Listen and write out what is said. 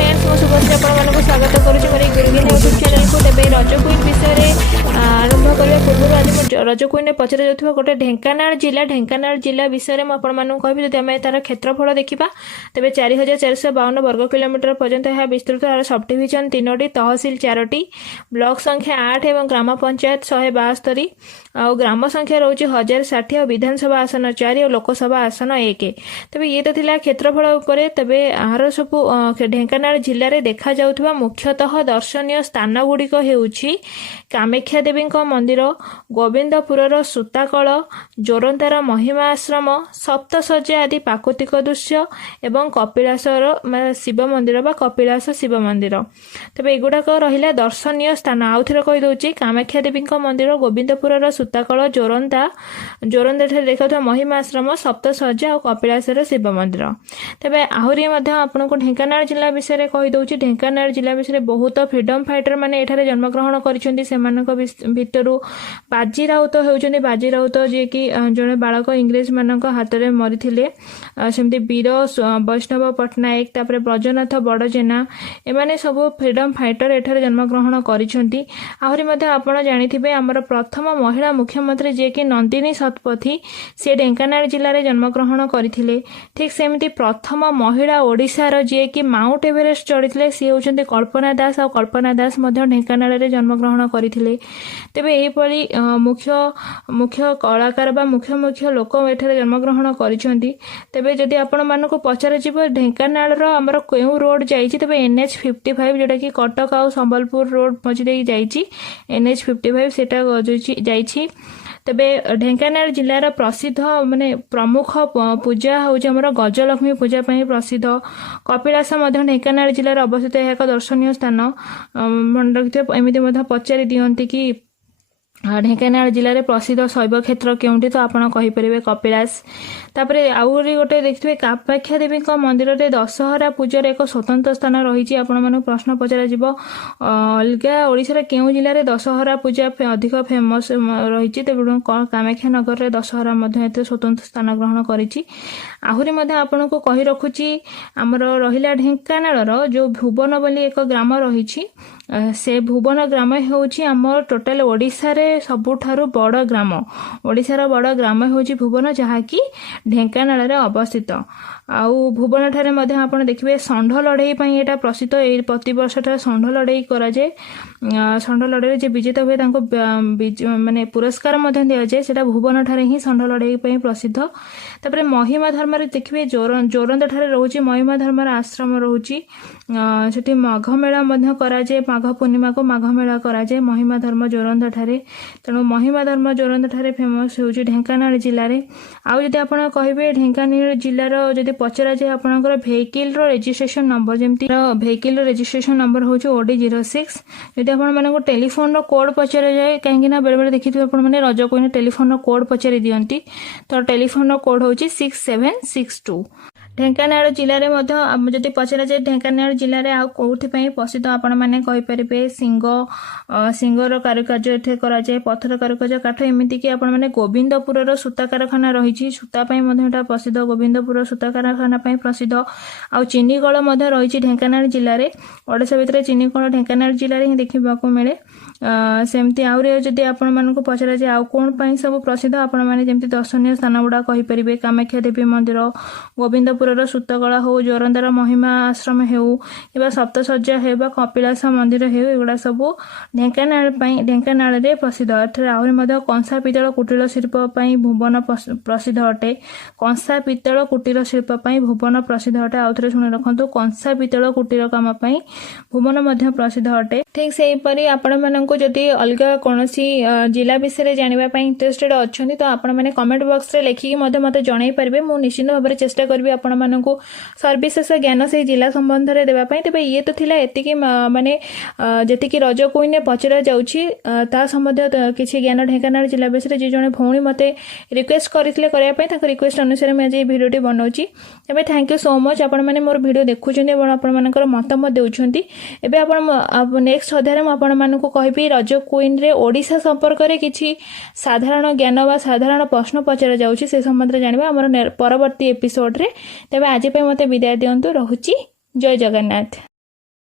Friends मो शुभश्री आपको स्वागत करुँच मोर गुरुज्ञान यूट्यूब चैनल को। तेज रज क्वीन विषय आरंभ करने पूर्व आज रज क्वीन पचर जाऊँ गोटे ढेंकानाल जिला विषय मुझे कहबी जब आम तार क्षेत्रफल देखा तेज 4452 वर्ग किलोमीटर पर्यंत यह विस्तृत। यार सब डिविजन 3टी, तहसिल 4टी, ब्लॉक संख्या 8 और ग्राम पंचायत 172 आ ग्राम संख्या रोचे 1060 और विधानसभा आसन 4 और लोकसभा आसन 1। तेज ये तो थिला क्षेत्रफल उपर। तेज आर सब ढेंकानाल जिले में देखा जाउथबा मुख्यतः दर्शनीय स्थान गुड़िक हेउछि कामाख्या देवी मंदिर, गोविंदपुर सूताकल, जोरंदार महिमा आश्रम, सप्तशଯ୍ୟା आदि प्राकृतिक दृश्य एवं कपिलासर शिव मंदिर बा कपिलास शिव मंदिर। तेज एगुड़ाक रहा दर्शनीय स्थान। आउ थे कहीदे कामाख्या देवी मंदिर, गोविंदपुर सूताकल, जोरंदा देखा महिमा आश्रम, सप्तशଯ୍ୟା और कपिलासर शिव मंदिर। तेज आहरी आपन को ढेंकानाल जिला विषय कहीदे। ढेंकानाल जिला विषय बहुत फ्रीडम फाइटर माने एठारे जन्मग्रहण करिसेंती। सेमानक भितरु बाजी राउत होउचंदी। बाजी राउत जे कि जने बालक इंग्रेज मानक हाथ में मरीथिले। सेमती वीर वैष्णव पट्टनायक तापर ब्रजनाथ बड़जेना एमाने सब फ्रीडम फाइटर एठारे जन्मग्रहण करिसेंती। आहरी मध्ये आपण जानिथिबे हमर प्रथम महिला मुख्यमंत्री जे कि नंदिनी शतपथी से ढेंकानाल जिले में जन्मग्रहण करथिले। ठीक सेमती प्रथम महिला ओडिशार जे कि माउंट एवरेस्ट चढ़ी सी होउचंदी कल्पना दास। और कल्पना दास मध्ये ढेंकानाल रे जन्मग्रहण करथिले। तेबे एहिपरि मुख्य कलाकार बा मुख्य लोक एठारे जन्मग्रहण करिसेंती। तेबे जदि आपण मानको पचार जिवो ढेंकानाल रो हमर केउ रोड जाईची तेबे NH 55 जोटा कि कटक आ संबलपुर रोड मझी दे जाईची। NH 55 सेटा जाईची। तेबे ढेंकानाल जिलार प्रसिद्ध माने प्रमुख पूजा होउछ हमर गजलक्ष्मी पूजा पई प्रसिद्ध। कपिलास मध्ये ढेंकानाल जिलार अवस्थित एक दर्शनीय स्थान। मन रखिथे एमिति मध्ये पचारि दियंती कि ढेंकानाल जिले में प्रसिद्ध शैव क्षेत्र केउंठी तो आपड़ कहींपर कपिलास। तापरे आउरी गोटे देखिए कामाख्या देवी मंदिर में दशहरा पूजार एक स्वतंत्र स्थान रही। आपण प्रश्न पचरा जीव अलग ओडिशा केउ जिले में दशहरा पूजा अधिक फेमस रही। तेणु कामाख्या नगर में दशहरा स्वतंत्र स्थान ग्रहण करी। आहरी आपण को कही रखुची आमर रहिला ढेंकानाल जो भुवन बोली एक ग्राम रही। से भुवन ग्राम होउची आमर टोटाल ओडिशा रे सबुठारु बड़ ग्राम। ओडिशार बड़ ग्राम होउची भुवन जहाँकि ढेंकानाल रे अवस्थित। आउ भुवन ठारे मध्ये आपण देखिबे षंढ लड़ाई पई एटा प्रसिद्ध। ए प्रति वर्ष षंढ लड़ाई करा जाय। षंढ लड़ाई जे विजेता हुए तांको माने पुरस्कार मध्ये दिया जाय। सेटा भुवन ठारे ही षंढ लड़ाई पई प्रसिद्ध। तापरे महिमा धर्म रे देखिबे जोरंदा ठारे रहउची महिमा धर्म आश्रम रहउची। सेठी माघ मेला मध्ये करा जाय। माघ पूर्णिमा को माघ मेला करा जाय महिमा धर्म जोरंदा ठारे। तेणु महिमा धर्म जोरंदा ठारे फेमस होउची ढेंकानाल जिले में। आउ जदि आपण कहिबे ढेंकानाल जिलार जदि पचरा जाय आपनकर वेहिकल रो रजिस्ट्रेशन नंबर जेमती वेहिकल रो रजिस्ट्रेशन नंबर होउची OD06। जदि आपण मानको टेलीफोन रो कोड पचरा जाय काहेकि ना बेले बेले देखिथिबे आपण माने रज कोइन टेलीफोन रो कोड पचरी दियंती। तो टेलीफोन रो कोड होउची 6762। ढेंकानाल जिले में जदि पचरा जाए ढेंकानाल जिले में आउथि प्रसिद्ध आपण मैंने कहींपर सिंगर कारुकार्य एठे करा जाए। पत्थर कारुकार्य काठ एमती कि आपण मैंने गोविंदपुर सूता कारखाना रही। सूता प्रसिद्ध गोविंदपुर सूता कारखाना प्रसिद्ध। आउ चिनीकल रही ढेंकानाल जिले में। ओडिशा भितर चिनीकल ढेंकानाल जिले में ही देखा मिले। सेमती आहरी जदि आपण मानको पचरा जाए आउ कोन पई सब प्रसिद्ध आपण माने जेमती दर्शनीय स्थान गुड़ा कहींपर कामाख्या देवी मंदिर, गोविंदपुर सूतकला हो, जोरंदार महिमा आश्रम हो, सप्तशଯ୍ୟା हो, कपिलास मंदिर हो, एगुड़ा सब ढेंकानाल रे प्रसिद्ध। आहरी कंसा पितल कुटीर शिल्प भुवन प्रसिद्ध अटे। कंसा पितल कुटीर शिल्प भुवन प्रसिद्ध अटे। आउ थे शुणी रखु कंसा पितल कुटीर काम भुवन प्रसिद्ध अटे। ठीक से हीपरि आपण माननको जदि अलग कोनोसी जिला विषय जानिबा इंटरेस्टेड अच्छी तो आपण मैंने कमेंट बॉक्स रे लिखिकी मते जणाई पारे। मु निश्चित भाव में चेष्टा करी आपण माननको सर्विसेस ज्ञान से जिला संबंध में देवाई। तेज ये तो थिला एतिकी माने जतिकी रज क्वीन पचरा जाउची ता संबंध किसी ज्ञान ढेंकानाल जिला विषय जी जड़े भौणी मते रिक्वेस्ट करथिले करिया पई ताको रिक्वेस्ट अनुसार मैं आज भिडियोटी बनाउची। एबे थैंक यू सो मच आपण माने मोर भिडियो देखुछन्ती और आपण मानकर मतामत देउछन्ती। एबे आपण नेक्स्ट अध्याय में आपण माननको कहबी रज क्वीन रे ओडिशा संपर्क रे किछि साधारण ज्ञान वा साधारण प्रश्न पचरा जाउची से संबंध रे जानिबा हमर परवर्ती एपिसोड रे। तेबे आज पे मते विदाय दियंतु। रहुची। जय जगन्नाथ।